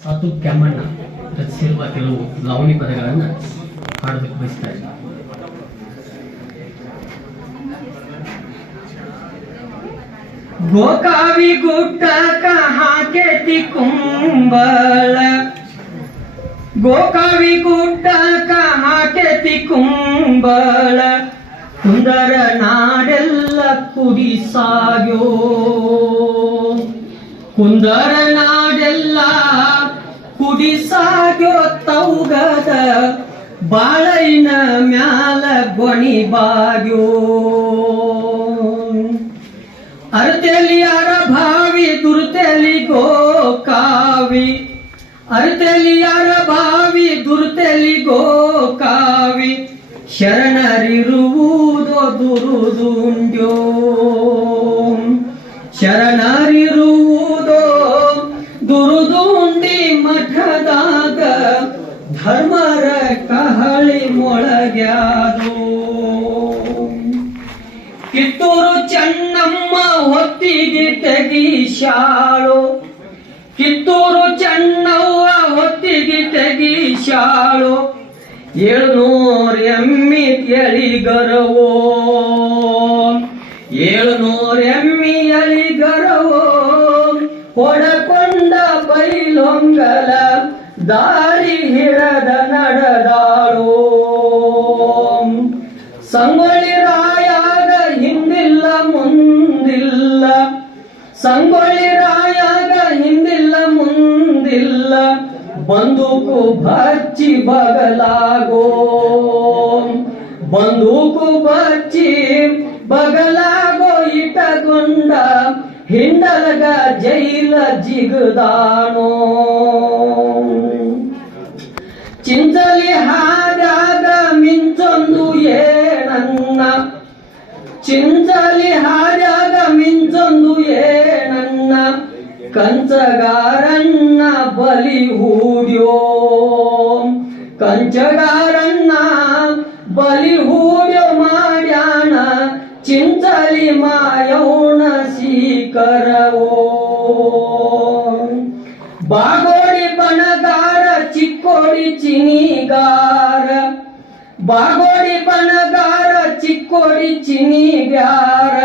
ಸಾತು ಕ್ಯಾಮಣ್ಣ ರಚಿಸಿರುವ ಕೆಲವು ಲಾವಣಿ ಪದಗಳನ್ನು ಹಾಡೋದಕ್ಕೆ ಬಯಸ್ತಾ ಇದ್ದೀನಿ. ಗೋಕಾವಿ ಗುಡ್ಡಕ ಹಾಕೆತಿ ಕುಂಬಳ, ಗೋಕಾವಿ ಗುಡ್ಡಕ ಹಾಕೆತಿ ಕುಂಬಳ, ಕುಂದರ ನಾಡೆಲ್ಲ ಕುಡಿಸಾಗ್ಯೋ, ಕುಂದರ ನಾಡೆಲ್ಲ ಕುಡಿಸಾಗ್ಯೋ ತೌಗದ ಬಾಳೈನ ಮ್ಯಾಲ ಗೊಣಿಬಾಗ್ಯೋ. ಅರತೆಲಿಯಾರ ಭಾವಿ ದುರ್ತೆಲಿ ಗೋಕಾವಿ, ಅರತೆಲಿಯಾರ ಭಾವಿ ದುರ್ತೆಲಿ ಗೋಕಾವಿ, ಶರಣರಿರುವುದೋ ದುರುದುಂಡ್ಯೋ, ಶರಣರಿರುವುದೋ ದುರುದುಂಡಿ ಮಠದಾಗ ಧರ್ಮರ ಕಹಳಿ ಮೊಳಗ್ಯಾದೋ. ಕಿತ್ತೂರು ಚೆನ್ನಮ್ಮ ಹೊತ್ತಿಗೆ ತೆಗಿಶಾಳು, ಕಿತ್ತೂರು ಚೆನ್ನವ್ವ ಹೊತ್ತಿಗೆ ತೆಗಿಶಾಳು, 700 ಎಮ್ಮಿ ಎಳಿಗರವೋ, 700 ಎಮ್ಮಿ ಎಳಿಗರವೋ, ಹೊಡಕೊಂಡ ಬೈಲೊಂಗಲ ದಾರಿ ಹಿಡದ ನಡೆದಾಳೋ. ಸಂಗೊಳ್ಳಿ ರಾಯಾಗ ಹಿಂದಿಲ್ಲ ಮುಂದಿಲ್ಲ, ಸಂಗೊಳ್ಳಿ ರಾಯಾಗ ಹಿಂದಿಲ್ಲ ಮುಂದಿಲ್ಲ, ಬಂದೂಕು ಬಚ್ಚಿ ಬಗಲಾಗೋ, ಬಂದೂಕು ಬಚ್ಚಿ ಬಗಲಾಗೋ, ಇಟಗೊಂಡ ಹಿಂಡಲಗ ಜೈಲ ಜಿಗದಾನೋ. ಚಿಂಚಲಿ ಹಾದ್ಯಾಗ ಮಿಂಚೊಂದು ಏನನ್ನ, ಚಿಂಚಲಿ ಹಾದ್ಯಾಗ ಮಿಂಚೊಂದು ಏನನ್ನ, ಕಂಚಗಾರನ್ನ ಬಲಿ ಹೂಡ್ಯೋ, ಕಂಚಗಾರನ್ನ ಬಲಿ ಹೂಡ್ಯೋ ಮಾಡ್ಯಾಣ ಚಿಂಚಲಿ ಮಾಯೌನ ಸೀಕರವೋ. ಬಾಗೋಡಿ ಬಣಗಾರ ಚಿಕ್ಕೋಡಿ ಚಿನಿಗಾರ, ಬಾಗೋಡಿ ಬಣಗಾರ ಚಿಕ್ಕೋಡಿ ಚಿನಿಗಾರ,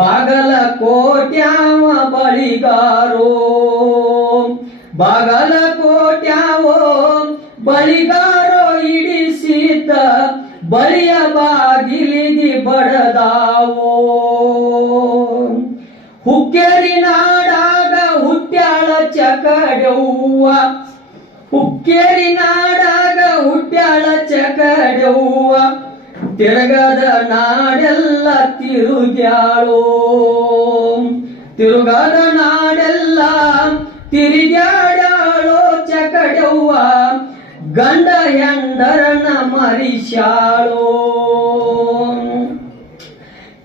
ಬಾಗಲ ಕೋಟ್ಯಾವ ಬಳಿಗಾರೋ, ಬಾಗಲ ಕೋಟ್ಯಾವೋ ಬಳಿಗಾರೋ, ಇಡಿಸಿದ ಬಳಿಯ ಬಾಗಿಲಿಗೆ ಬಡದಾವೋ. ಹುಕ್ಕೇರಿ ನಾಡಾಗ ಹುಟ್ಟ್ಯಾಳ ಚಕಡೆವ್ವ, ಹುಕ್ಕೇರಿ ನಾಡಾಗ ಹುಟ್ಟ್ಯಾಳ ಚಕಡೆವ್ವ, ತಿರುಗದ ನಾಡೆಲ್ಲ ತಿರುಗ್ಯಾಳೋ, ತಿರುಗದ ನಾಡೆಲ್ಲ ತಿರುಗ್ಯಾಡ್ಯಾಳೋ ಚಕಡೆವ್ವ, ಗಂಡ ಹೆಂಡರನ ಮರಿಶಾಳೋ.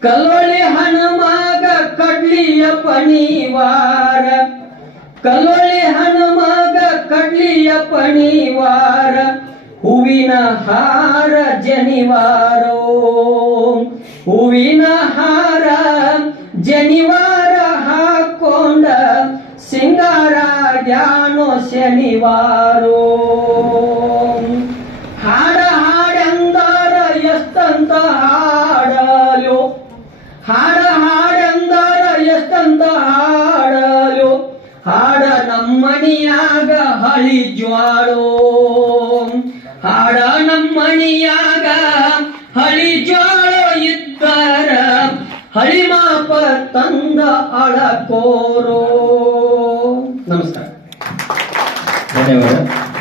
ಕಲ್ಲೊಳ್ಳಿ ಹನುಮಾಗ ಕಡ್ಲಿಯ ಪಣಿವಾರ, ಕಲ್ಲೊಳ್ಳಿ ಹನುಮಾಗ ಕಡ್ಲಿಯ ಪಣಿವಾರ, ಹೂವಿನ ಹಾರ ಜನಿವಾರೋ, ಹೂವಿನ ಹಾರ ಜನಿವಾರ ಹಾಕೊಂಡ ಸಿಂಗಾರ ಜ್ಞಾನೋ ಶನಿವಾರೋ. ಹಾಡ ಹಾಡೆಂದಾರ ಎಷ್ಟಂತ ಹಾಡಲು, ಹಾಡ ಹಾಡೆಂದಾರ ಎಷ್ಟಂತ ಹಾಡಲು, ಹಾಡ ನಮ್ಮಣಿಯಾಗ ಹಳಿ ಜ್ವಾಳೋ, ಹಾಡ ನಮ್ಮಣಿಯಾಗ ಹಳಿ ಜ್ವಾಳೋ, ಇದ್ದರ ಹಳಿ ಮಾಪ ತಂದ ಅಳಕೋರೋ. ನಮಸ್ಕಾರ, ಧನ್ಯವಾದ.